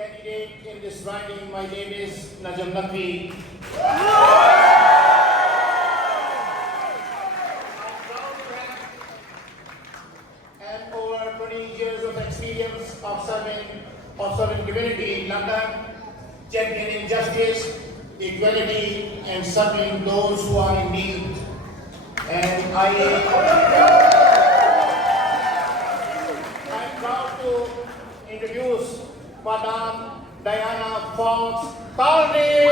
candidate in this riding. My name is Najam Naqvi. And over 20 years of experience of serving community in London, championing justice, equality, and serving those who are in need. And I'm proud to introduce Madame Diana Fox Carney.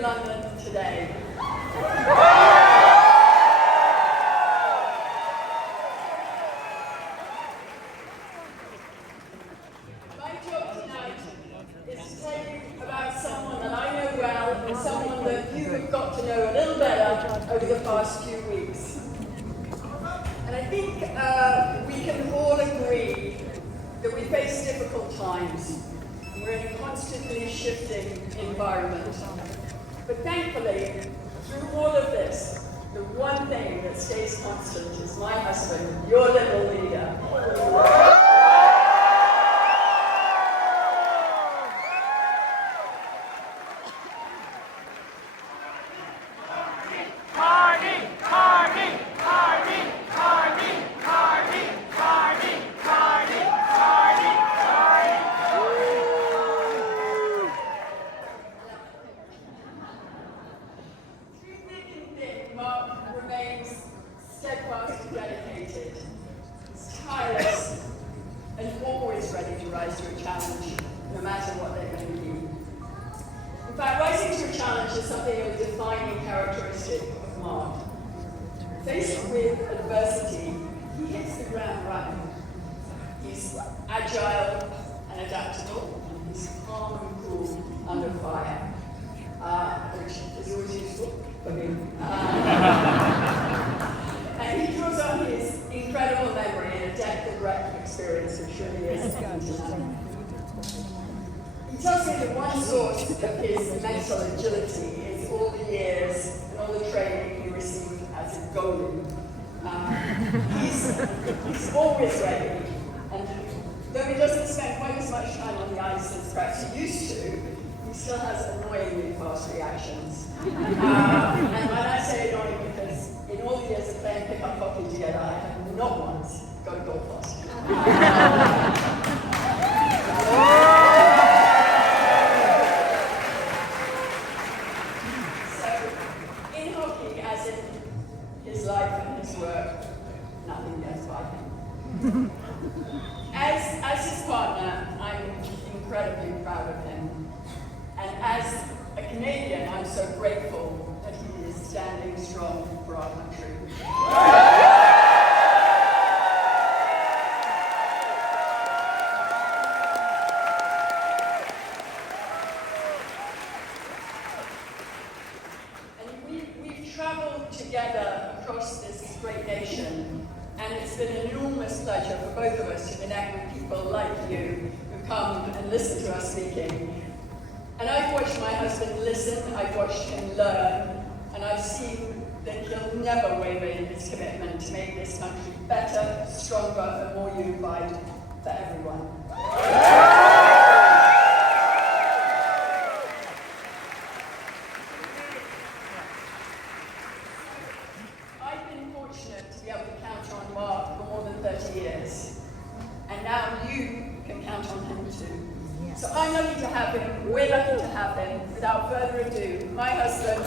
London today. My job tonight is to tell you about someone that I know well and someone that you have got to know a little better over the past few weeks. And I think we can all agree that we face difficult times. We're in a constantly shifting environment. But thankfully, through all of this, the one thing that stays constant is my husband, your little leader. Steadfast and dedicated, tireless, and always ready to rise to a challenge, no matter what they may be. In fact, rising to a challenge is something of a defining characteristic of Mark. Faced with adversity, he hits the ground running. He's agile and adaptable, and he's calm and cool under fire, which is always useful for me. And he draws on his incredible memory and a depth and breadth of experience which really is second to none. He tells me that one source of his mental agility is all the years and all the training he received as a goalie. He's always ready, and though he doesn't spend quite as much time on the ice as perhaps he used to, he still has annoyingly fast reactions. And when I say annoying, because in all the years of playing pickup hockey together, I have not once got a goal fast. So, in hockey, as in his life and his work, nothing gets by him. As his partner, I'm incredibly proud of him. And as a Canadian, I'm so grateful that he is standing strong for our country. And we've traveled together across this great nation, and it's been an enormous pleasure for both of us to connect with people like you who come and listen to us speaking. And I've watched my husband listen, I've watched him learn, and I've seen that he'll never waver in his commitment to make this country better, stronger, and more unified for everyone. I've been fortunate to be able to count on Mark for more than 30 years, and now you can count on him too. So I'm lucky to have him, we're lucky to have him. Without further ado, my husband.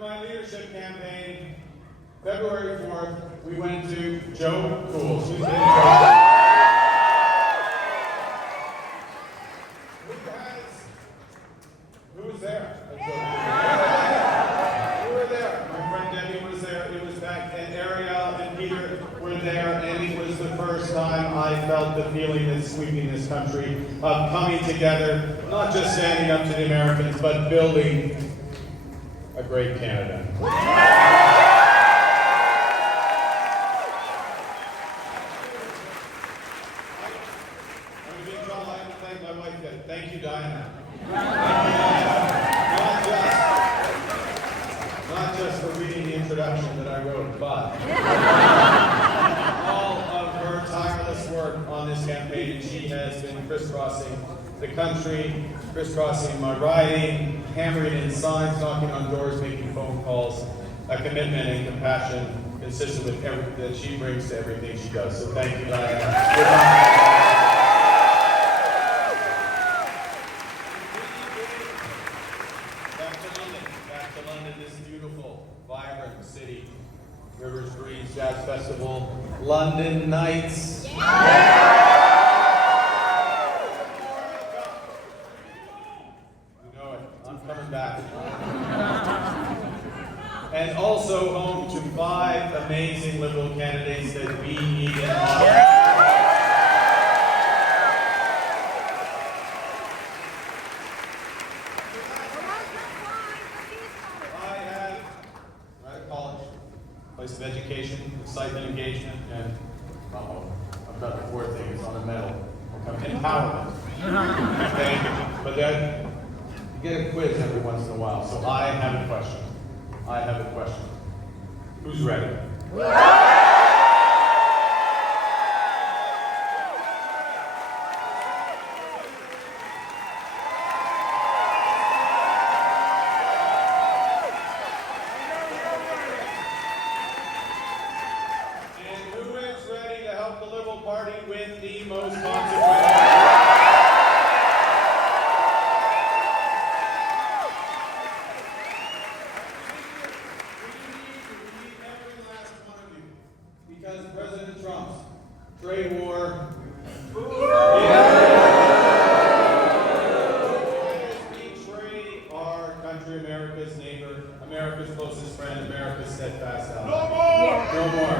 During my leadership campaign, February 4th, we went to Joe Cool. She's who was there? We were there. My friend Debbie was there. It was back, and Ariel and Peter were there, and it was the first time I felt the feeling that's sweeping this country of coming together, not just standing up to the Americans, but building a great Canada. My wife did. Thank you, Diana. Not just for reading the introduction that I wrote, but all of her tireless work on this campaign. She has been crisscrossing the country, crisscrossing my riding, hammering in signs, knocking on doors, making phone calls, a commitment and compassion consistent with everything that she brings to everything she does. So thank you, Diana. Good luck. This beautiful, vibrant city, Rivers Breeze Jazz Festival, London Nights. Yeah! You know it. I'm coming back. And also home to 5 amazing Liberal candidates that we need in Ottawa. Place of education, excitement, engagement, and I've got the 4th thing, it's on a medal. Empowerment. Okay? But then you get a quiz every once in a while. So I have a question. Who's ready? Party win the most consequences. We need every last one of you. Because President Trump's trade war has betrayed our country, America's neighbor, America's closest friend, America's steadfast ally. No more! No more.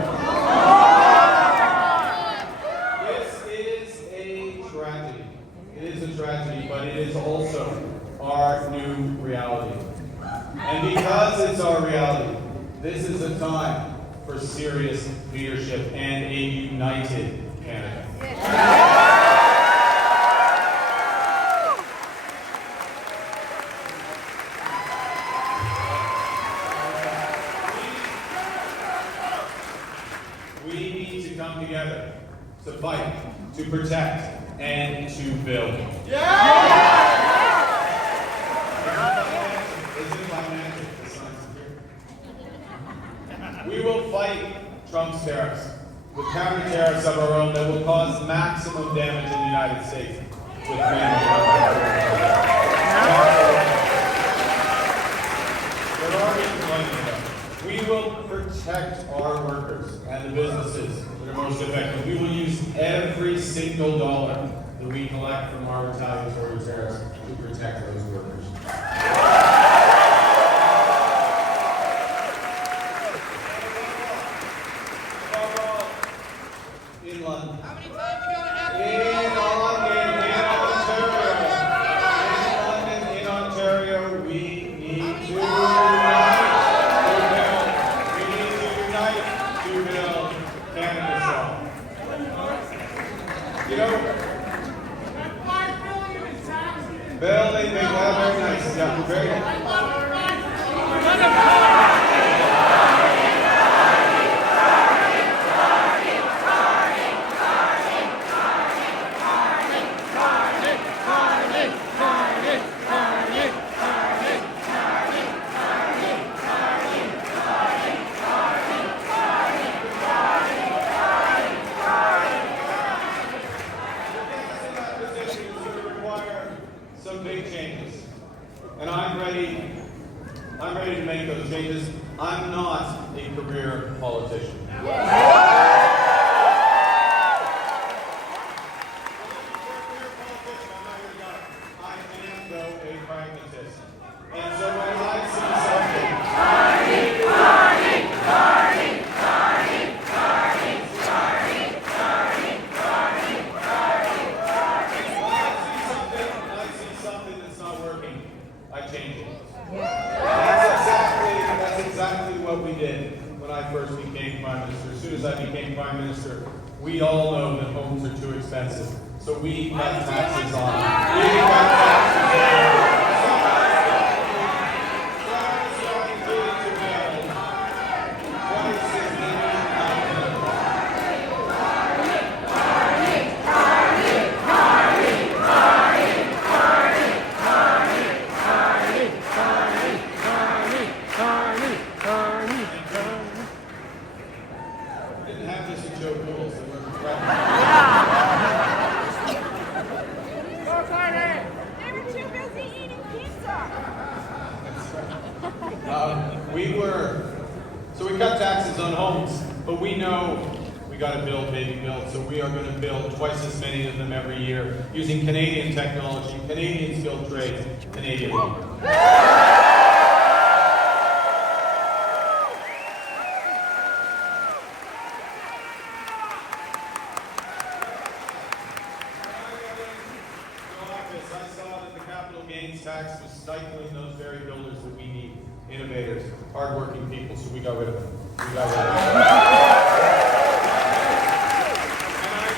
It is a tragedy, but it is also our new reality. And because it's our reality, this is a time for serious leadership and a united Canada. We need to come together to fight, to protect, and to build. We will fight Trump's tariffs with counter tariffs of our own that will cause maximum damage in the United States. We will protect our workers and the businesses that are most affected. We will use every single dollar that we collect from our retaliatory tariffs to protect those workers. In London. How many times you gotta have in Ontario, we need to unite. We need to unite to build Canada strong. You know, $5 billion in taxes. Very nice. Yeah, very nice. I'm ready to make those changes. I'm not a career politician. I am, though, a pragmatist. And so when I see something... When I see something that's not working, I change it. That's exactly what we did when I first became Prime Minister. As soon as I became Prime Minister, we all know that homes are too expensive. So we cut taxes on them. We cut taxes on So we cut taxes on homes, but we know we got to build baby build, so we are going to build twice as many of them every year using Canadian technology, Canadian skilled trades, Canadian lumber. I saw that the capital gains tax was stifling those very builders that we need. Innovators, hardworking people, so we got rid of them. And I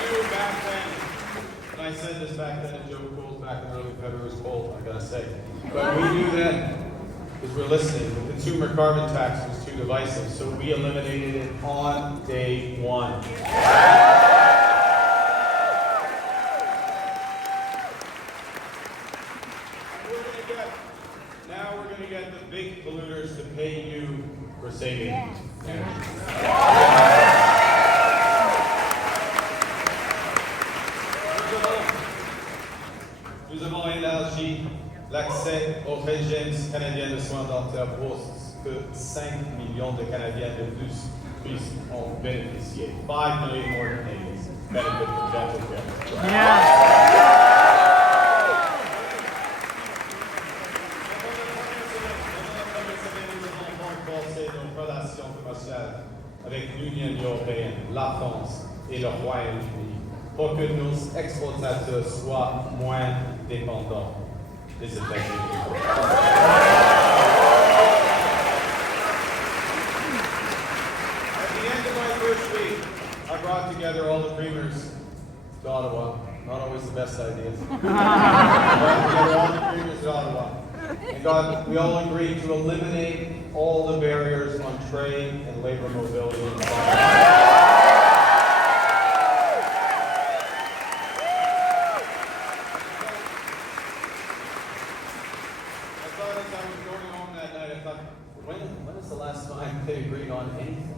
knew back then, and I said this back then, and Joe Cool's back in early February was cold, I gotta say. But we knew then, because we're listening, the consumer carbon tax was too divisive, so we eliminated it on day one. Now we're going to get the big polluters to pay you for saving energy. Nous avons élargi l'accès aux régimes canadiens de soins dentaires pour que 5 millions de Canadiens de plus puissent en bénéficier. 5 million more Canadians benefit from dental care. Yeah. Avec l'Union européenne, la France et le Royaume-Uni pour que nos exportateurs soient moins dépendants des États-Unis. At the end of my first week, I brought together all the premiers to Ottawa. Not always the best ideas. I brought together all the premiers to Ottawa. And God, we all agreed to eliminate all the barriers on trade and labor mobility in the I thought as I was going home that night, I thought, when is the last time they agreed on anything?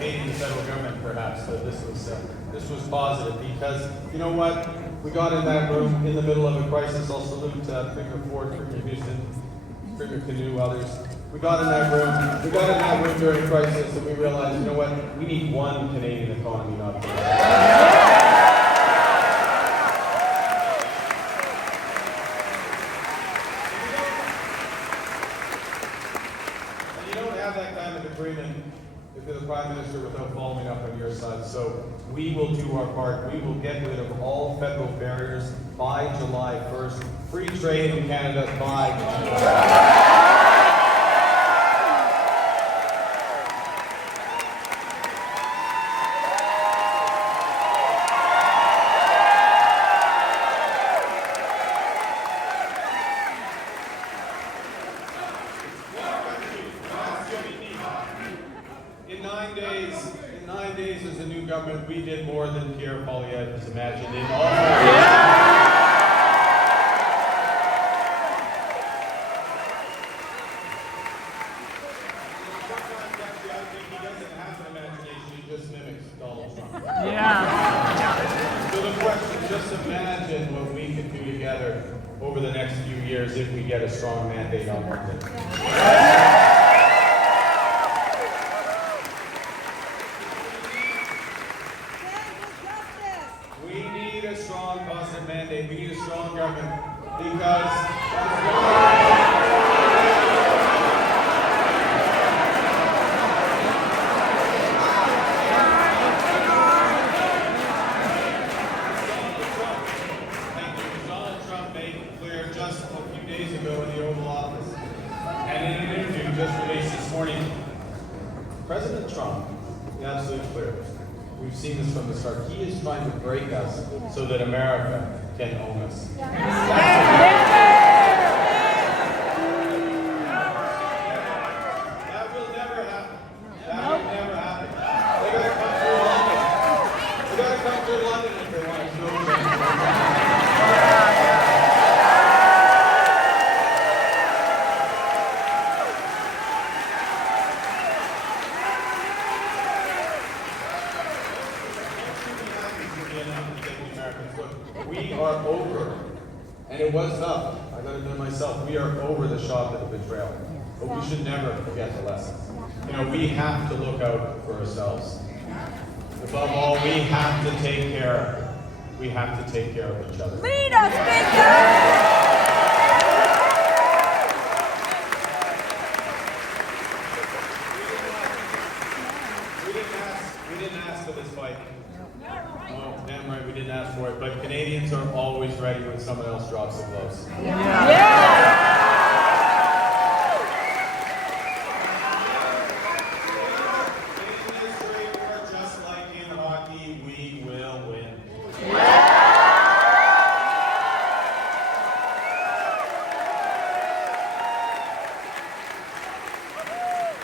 Maybe the federal government, perhaps, but this was positive because, you know what? We got in that room in the middle of a crisis. I'll salute Premier Ford, Premier Houston, Premier Canoe, others. We got in that room during a crisis and we realized, you know what? We need one Canadian economy, not two. And you don't have that kind of agreement if you're the Prime Minister without following up on your side. So we will do our part. We will get rid of all federal barriers by July 1st. Free trade in Canada by July. In 9 days as a new government, we did more than Pierre Poilievre has imagined in all I think he doesn't have an imagination, he just mimics Donald Trump. Yeah. So the question, just imagine what we could do together over the next few years if we get a strong mandate on London. We need a strong positive mandate. We need a strong government because Donald Trump made it clear just a few days ago in the Oval Office and in an interview just released this morning, President Trump is absolutely clear. We've seen this from the start. He is trying to break us so that America can own us. That will never happen. That will never happen. They gotta come through London. They gotta come through London if they want to. We are over, and it was tough. I got to admit myself, we are over the shock of the betrayal. But we should never forget the lesson. You know, we have to look out for ourselves. Above all, we have to take care of each other. Lead us, Victor! We didn't ask for this fight. Oh, damn right, we didn't ask for it. But Canadians are always ready when someone else drops the gloves. Yeah!